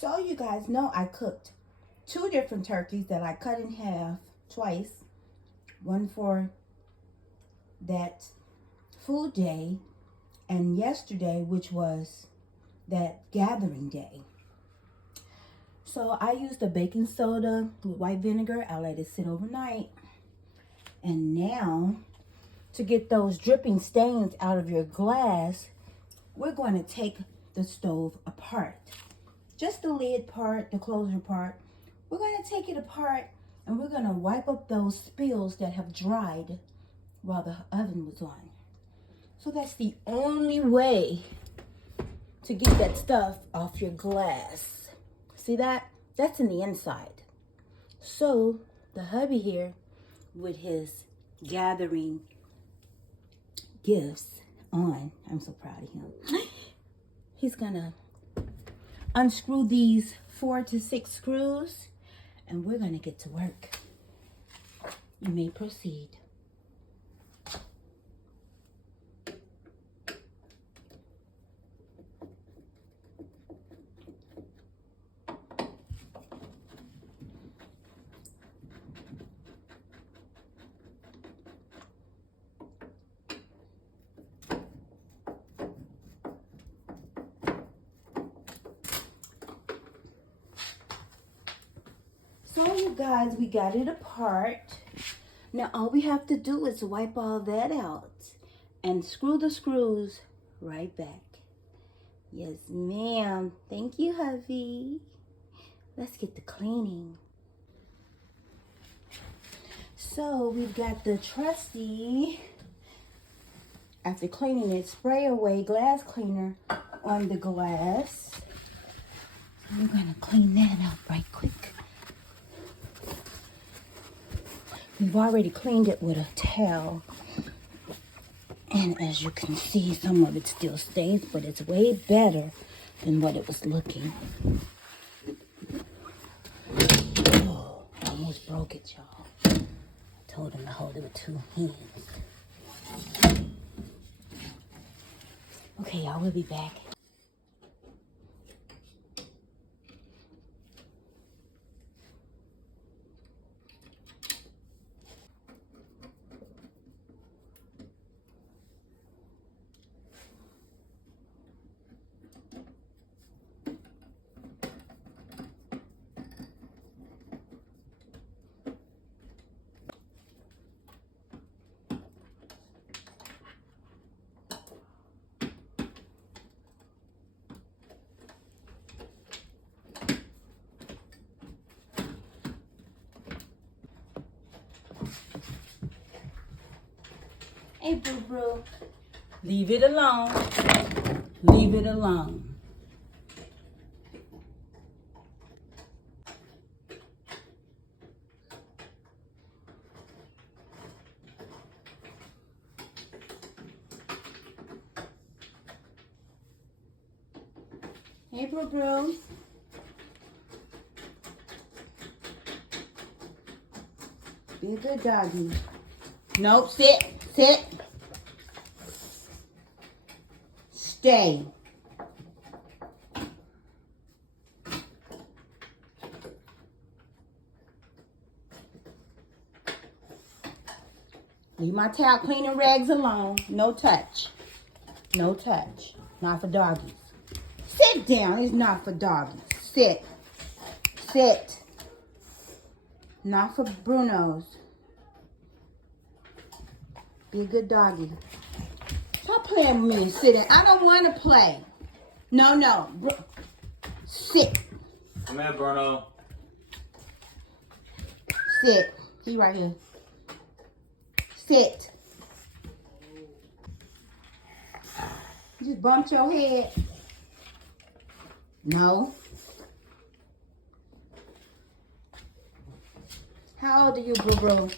So you guys know I cooked 2 different turkeys that I cut in half twice. One for that food day and yesterday, which was that gathering day. So I used a baking soda with white vinegar. I let it sit overnight. And now, to get those dripping stains out of your glass, we're going to take the stove apart. Just the lid part, the closure part. We're going to take it apart and we're going to wipe up those spills that have dried while the oven was on. So that's the only way to get that stuff off your glass. See that? That's in the inside. So the hubby here with his gathering gifts on, I'm so proud of him. He's gonna unscrew these 4 to 6 screws and we're gonna get to work. You may proceed. So you guys, we got it apart. Now all we have to do is wipe all that out and screw the screws right back. Yes, ma'am. Thank you, hubby. Let's get the cleaning. So we've got the trusty, after cleaning it, spray away glass cleaner on the glass. So we're gonna clean that up right quick. We've already cleaned it with a towel. And as you can see, some of it still stains, but it's way better than what it was looking. Oh, I almost broke it, y'all. I told him to hold it with 2 hands. Okay, y'all, we'll be back. Hey, boo-boo. Leave it alone. Leave it alone. Hey, boo-boo. Be a good doggy. Nope, sit. Sit. Stay. Leave my towel cleaning rags alone. No touch. No touch. Not for doggies. Sit down. It's not for doggies. Sit. Sit. Not for Brunos. Be a good doggy. Stop playing with me and sitting. I don't want to play. No, no. Sit. Come here, Bruno. Sit. He right here. Sit. You just bumped your head. No. How old are you, boo-boo?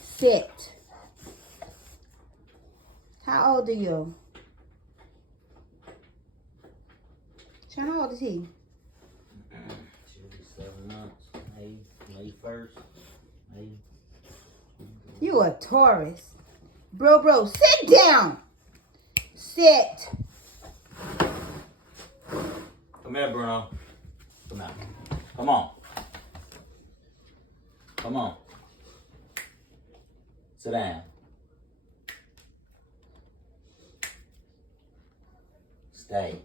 Sit. How old are you? Sean, how old is he? She'll be 7 months. May 1st. May. You a Taurus. Bro, sit down. Sit. Come here, Bruno. Come on. Come on. Come on. Sit down. Stay.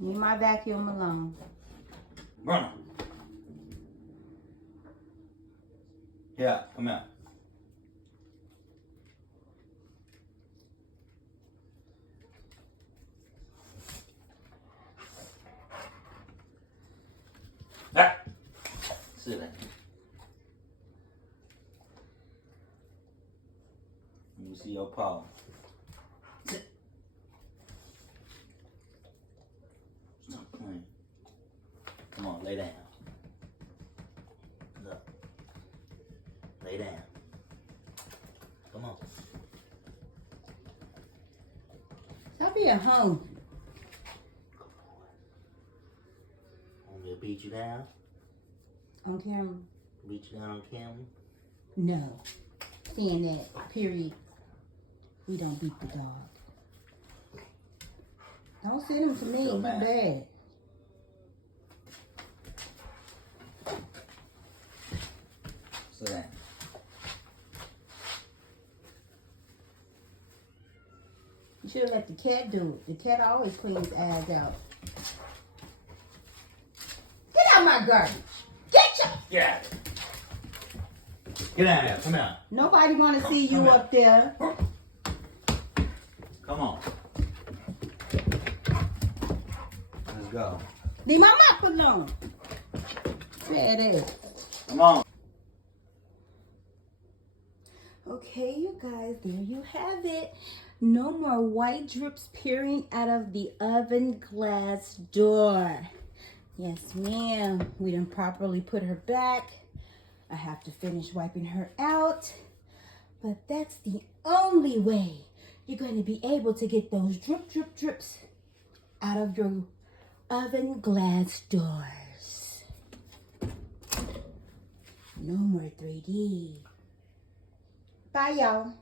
Leave my vacuum alone. Bruno. Yeah, come out. Ah. Sit down. Let me see your paw. Sit. Stop playing. Come on, lay down. Look. Lay down. Come on. Stop being hungry. Want me to beat you down? On camera? Beat you down on camera? No. Saying that, period. We don't beat the dog. Don't send him to me. So He's mad. bad. Sit down. You should have let the cat do it. The cat always cleans his ass out. Get out my garbage. Get your... Get out of here. Get out of here. Come out. Nobody want to see you Come here. up there. Come on. Let's go. Leave my mouth alone. Bad ass. Come on. Okay, you guys, there you have it. No more white drips peering out of the oven glass door. Yes, ma'am. We done properly put her back. I have to finish wiping her out. But that's the only way you're going to be able to get those drips out of your oven glass doors. No more 3D. Bye, y'all.